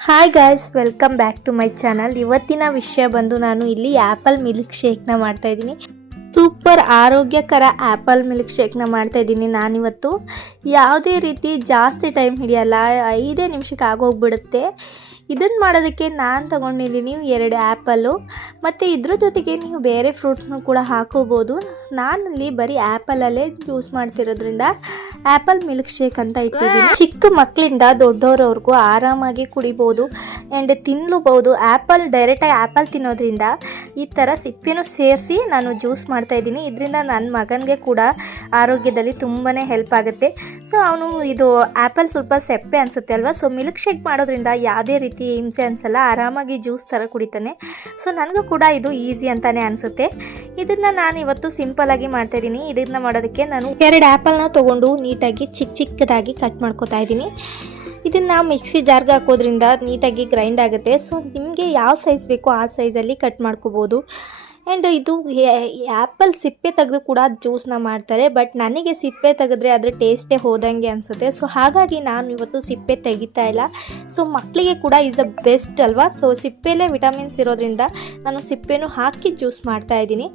Hi guys, welcome back to my channel. ಇವತ್ತಿನ ವಿಷಯ ಬಂದು ನಾನು ಇಲ್ಲಿ ಆ್ಯಪಲ್ ಮಿಲ್ಕ್ ಶೇಕ್ನ ಮಾಡ್ತಾಯಿದ್ದೀನಿ. ಸೂಪರ್ ಆರೋಗ್ಯಕರ ಆ್ಯಪಲ್ ಮಿಲ್ಕ್ ಶೇಕ್ನ ಮಾಡ್ತಾಯಿದ್ದೀನಿ ನಾನಿವತ್ತು. ಯಾವುದೇ ರೀತಿ ಜಾಸ್ತಿ ಟೈಮ್ ಹಿಡಿಯಲ್ಲ, 5 ನಿಮಿಷಕ್ಕೆ ಆಗೋಗ್ಬಿಡುತ್ತೆ. ಇದನ್ನು ಮಾಡೋದಕ್ಕೆ ನಾನು ತೊಗೊಂಡಿದ್ದೀನಿ 2 ಆ್ಯಪಲ್ಲು, ಮತ್ತು ಇದ್ರ ಜೊತೆಗೆ ನೀವು ಬೇರೆ ಫ್ರೂಟ್ಸ್ನೂ ಕೂಡ ಹಾಕೋಬೋದು. ನಾನಲ್ಲಿ ಬರೀ ಆ್ಯಪಲಲ್ಲೇ ಯೂಸ್ ಮಾಡ್ತಿರೋದ್ರಿಂದ ಆ್ಯಪಲ್ ಮಿಲ್ಕ್ ಶೇಕ್ ಅಂತ ಇಟ್ಟಿದ್ದೀನಿ. ಚಿಕ್ಕ ಮಕ್ಕಳಿಂದ ದೊಡ್ಡವರವ್ರಿಗೂ ಆರಾಮಾಗಿ ಕುಡಿಬೋದು ಆ್ಯಂಡ್ ತಿನ್ನಲೂಬಹುದು. ಡೈರೆಕ್ಟಾಗಿ ಆ್ಯಪಲ್ ತಿನ್ನೋದ್ರಿಂದ ಈ ಥರ ಸಿಪ್ಪೆನೂ ಸೇರಿಸಿ ನಾನು ಜ್ಯೂಸ್ ಮಾಡ್ತಾಯಿದ್ದೀನಿ. ಇದರಿಂದ ನನ್ನ ಮಗನಿಗೆ ಕೂಡ ಆರೋಗ್ಯದಲ್ಲಿ ತುಂಬಾ ಹೆಲ್ಪ್ ಆಗುತ್ತೆ. ಸೊ ಅವನು ಇದು ಆ್ಯಪಲ್ ಸ್ವಲ್ಪ ಸೆಪ್ಪೆ ಅನಿಸುತ್ತೆ ಅಲ್ವಾ, ಸೊ ಮಿಲ್ಕ್ ಶೇಕ್ ಮಾಡೋದ್ರಿಂದ ಯಾವುದೇ ರೀತಿ ಹಿಂಸೆ ಅನಿಸಲ್ಲ, ಆರಾಮಾಗಿ ಜ್ಯೂಸ್ ಥರ ಕುಡಿತಾನೆ. ಸೊ ನನಗೂ ಕೂಡ ಇದು ಈಸಿ ಅಂತಲೇ ಅನಿಸುತ್ತೆ. ಇದನ್ನು ನಾನು ಇವತ್ತು ಸಿಂಪಲ್ಲಾಗಿ ಮಾಡ್ತಾಯಿದ್ದೀನಿ. ಇದನ್ನು ಮಾಡೋದಕ್ಕೆ ನಾನು 2 ಆ್ಯಪಲ್ನ ತೊಗೊಂಡು ನೀಟಾಗಿ ಚಿಕ್ಕದಾಗಿ ಕಟ್ ಮಾಡ್ಕೊತಾ ಇದ್ದೀನಿ. ಇದನ್ನು ಮಿಕ್ಸಿ ಜಾರ್ಗೆ ಹಾಕೋದ್ರಿಂದ ನೀಟಾಗಿ ಗ್ರೈಂಡ್ ಆಗುತ್ತೆ. ಸೊ ನಿಮಗೆ ಯಾವ ಸೈಜ್ ಬೇಕೋ ಆ ಸೈಜಲ್ಲಿ ಕಟ್ ಮಾಡ್ಕೋಬೋದು. ಆ್ಯಂಡ್ ಇದು ಆ್ಯಪಲ್ ಸಿಪ್ಪೆ ತೆಗೆದು ಕೂಡ ಜ್ಯೂಸನ್ನ ಮಾಡ್ತಾರೆ, ಬಟ್ ನನಗೆ ಸಿಪ್ಪೆ ತೆಗೆದ್ರೆ ಅದ್ರ ಟೇಸ್ಟೇ ಹೋದಂಗೆ ಅನಿಸುತ್ತೆ. ಸೊ ಹಾಗಾಗಿ ನಾನು ಇವತ್ತು ಸಿಪ್ಪೆ ತೆಗಿತಾ ಇಲ್ಲ. ಸೊ ಮಕ್ಕಳಿಗೆ ಕೂಡ ಈಸ್ ಅ ಬೆಸ್ಟ್ ಅಲ್ವಾ. ಸೊ ಸಿಪ್ಪೆಲೇ ವಿಟಮಿನ್ಸ್ ಇರೋದ್ರಿಂದ ನಾನು ಸಿಪ್ಪೆನೂ ಹಾಕಿ ಜ್ಯೂಸ್ ಮಾಡ್ತಾಯಿದ್ದೀನಿ.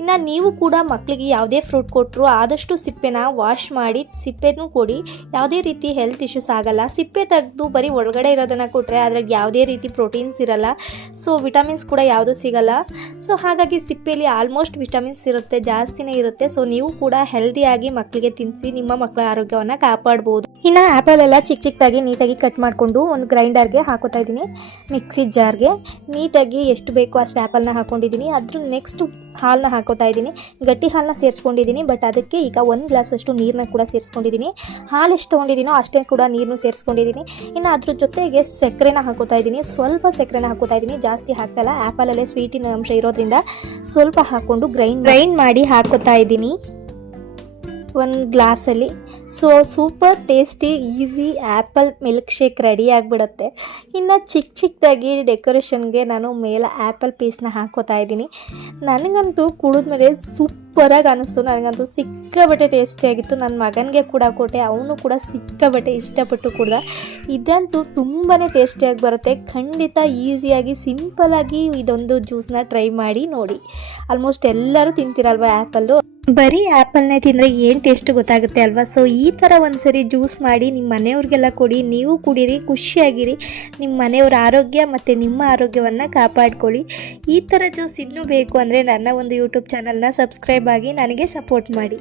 ಇನ್ನು ನೀವು ಕೂಡ ಮಕ್ಕಳಿಗೆ ಯಾವುದೇ ಫ್ರೂಟ್ ಕೊಟ್ಟರು ಆದಷ್ಟು ಸಿಪ್ಪೆನ ವಾಶ್ ಮಾಡಿ ಸಿಪ್ಪೆನೂ ಕೊಡಿ. ಯಾವುದೇ ರೀತಿ ಹೆಲ್ತ್ ಇಶ್ಯೂಸ್ ಆಗಲ್ಲ. ಸಿಪ್ಪೆ ತೆಗೆದು ಬರೀ ಒಳಗಡೆ ಇರೋದನ್ನು ಕೊಟ್ಟರೆ ಅದ್ರಾಗ ಯಾವುದೇ ರೀತಿ ಪ್ರೋಟೀನ್ಸ್ ಇರಲ್ಲ, ಸೊ ವಿಟಮಿನ್ಸ್ ಕೂಡ ಯಾವುದೂ ಸಿಗಲ್ಲ. ಸೊ ಹಾಗಾಗಿ ಸಿಪ್ಪೆಯಲ್ಲಿ ಆಲ್ಮೋಸ್ಟ್ ವಿಟಮಿನ್ಸ್ ಇರುತ್ತೆ, ಜಾಸ್ತಿನೇ ಇರುತ್ತೆ. ಸೊ ನೀವು ಕೂಡ ಹೆಲ್ದಿಯಾಗಿ ಮಕ್ಕಳಿಗೆ ತಿನ್ನಿಸಿ ನಿಮ್ಮ ಮಕ್ಕಳ ಆರೋಗ್ಯವನ್ನು ಕಾಪಾಡ್ಬೋದು. ಇನ್ನು ಆ್ಯಪಲ್ ಎಲ್ಲ ಚಿಕ್ಕದಾಗಿ ನೀಟಾಗಿ ಕಟ್ ಮಾಡಿಕೊಂಡು ಒಂದು ಗ್ರೈಂಡರ್ಗೆ ಹಾಕೋತಾ ಇದ್ದೀನಿ, ಮಿಕ್ಸಿ ಜಾರ್ಗೆ. ನೀಟಾಗಿ ಎಷ್ಟು ಬೇಕೋ ಅಷ್ಟು ಆ್ಯಪಲ್ನ ಹಾಕ್ಕೊಂಡಿದ್ದೀನಿ. ಅದ್ರ ನೆಕ್ಸ್ಟ್ ಹಾಲನ್ನ ಹಾಕೋತಾ ಇದ್ದೀನಿ. ಗಟ್ಟಿ ಹಾಲನ್ನ ಸೇರಿಸ್ಕೊಂಡಿದ್ದೀನಿ, ಬಟ್ ಅದಕ್ಕೆ ಈಗ 1 ಗ್ಲಾಸಷ್ಟು ನೀರನ್ನ ಕೂಡ ಸೇರಿಸ್ಕೊಂಡಿದ್ದೀನಿ. ಹಾಲು ಎಷ್ಟು ತೊಗೊಂಡಿದ್ದೀನೋ ಅಷ್ಟೇ ಕೂಡ ನೀರನ್ನು ಸೇರಿಸ್ಕೊಂಡಿದ್ದೀನಿ. ಇನ್ನು ಅದ್ರ ಜೊತೆಗೆ ಸಕ್ಕರೆನ ಹಾಕೋತಾ ಇದ್ದೀನಿ. ಸ್ವಲ್ಪ ಸಕ್ಕರೆನ ಹಾಕೋತಾ ಇದ್ದೀನಿ, ಜಾಸ್ತಿ ಹಾಕ್ತಲ್ಲ. ಆ್ಯಪಲಲ್ಲೇ ಸ್ವೀಟಿನ ಅಂಶ ಇರೋದ್ರಿಂದ ಸ್ವಲ್ಪ ಹಾಕ್ಕೊಂಡು ಗ್ರೈಂಡ್ ಮಾಡಿ ಹಾಕೋತಾ ಇದ್ದೀನಿ 1 ಗ್ಲಾಸಲ್ಲಿ. So super tasty easy apple milk shake ready ಆಗಿಬಿಡುತ್ತೆ. ಇನ್ನು ಚಿಕ್ಕದಾಗಿ ಡೆಕೋರೇಷನ್ಗೆ ನಾನು ಮೇಲೆ ಆ್ಯಪಲ್ ಪೀಸ್ನ ಹಾಕೋತಾ ಇದ್ದೀನಿ. ನನಗಂತೂ ಕುಡಿದ್ಮೇಲೆ ಸೂಪರಾಗಿ ಅನ್ನಿಸ್ತು. ನನಗಂತೂ ಸಿಕ್ಕಾಬಟ್ಟೆ ಟೇಸ್ಟಿಯಾಗಿತ್ತು. ನನ್ನ ಮಗನಿಗೆ ಕೂಡ ಕೊಟ್ಟೆ, ಅವನು ಕೂಡ ಸಿಕ್ಕಾಬಟ್ಟೆ ಇಷ್ಟಪಟ್ಟು ಕುಡ್ದ. ಇದಂತೂ ತುಂಬಾ ಟೇಸ್ಟಿಯಾಗಿ ಬರುತ್ತೆ. ಖಂಡಿತ ಈಸಿಯಾಗಿ ಸಿಂಪಲಾಗಿ ಇದೊಂದು ಜ್ಯೂಸನ್ನ ಟ್ರೈ ಮಾಡಿ ನೋಡಿ. ಆಲ್ಮೋಸ್ಟ್ ಎಲ್ಲರೂ ತಿಂತಿರಲ್ವ ಆ್ಯಪಲ್ಲು. ಬರೀ ಆ್ಯಪಲ್ನೇ ತಿಂದರೆ ಏನು ಟೇಸ್ಟ್ ಗೊತ್ತಾಗುತ್ತೆ ಅಲ್ವಾ. ಸೊ ಈ ಥರ ಒಂದ್ಸರಿ ಜ್ಯೂಸ್ ಮಾಡಿ ನಿಮ್ಮ ಮನೆಯವ್ರಿಗೆಲ್ಲ ಕೊಡಿ, ನೀವು ಕುಡೀರಿ, ಖುಷಿಯಾಗಿರಿ. ನಿಮ್ಮ ಮನೆಯವ್ರ ಆರೋಗ್ಯ ಮತ್ತು ನಿಮ್ಮ ಆರೋಗ್ಯವನ್ನು ಕಾಪಾಡ್ಕೊಳ್ಳಿ. ಈ ಥರ ಜ್ಯೂಸ್ ಇನ್ನೂ ಬೇಕು ಅಂದರೆ ನನ್ನ ಒಂದು ಯೂಟ್ಯೂಬ್ ಚಾನಲ್ನ ಸಬ್ಸ್ಕ್ರೈಬ್ ಆಗಿ ನನಗೆ ಸಪೋರ್ಟ್ ಮಾಡಿ.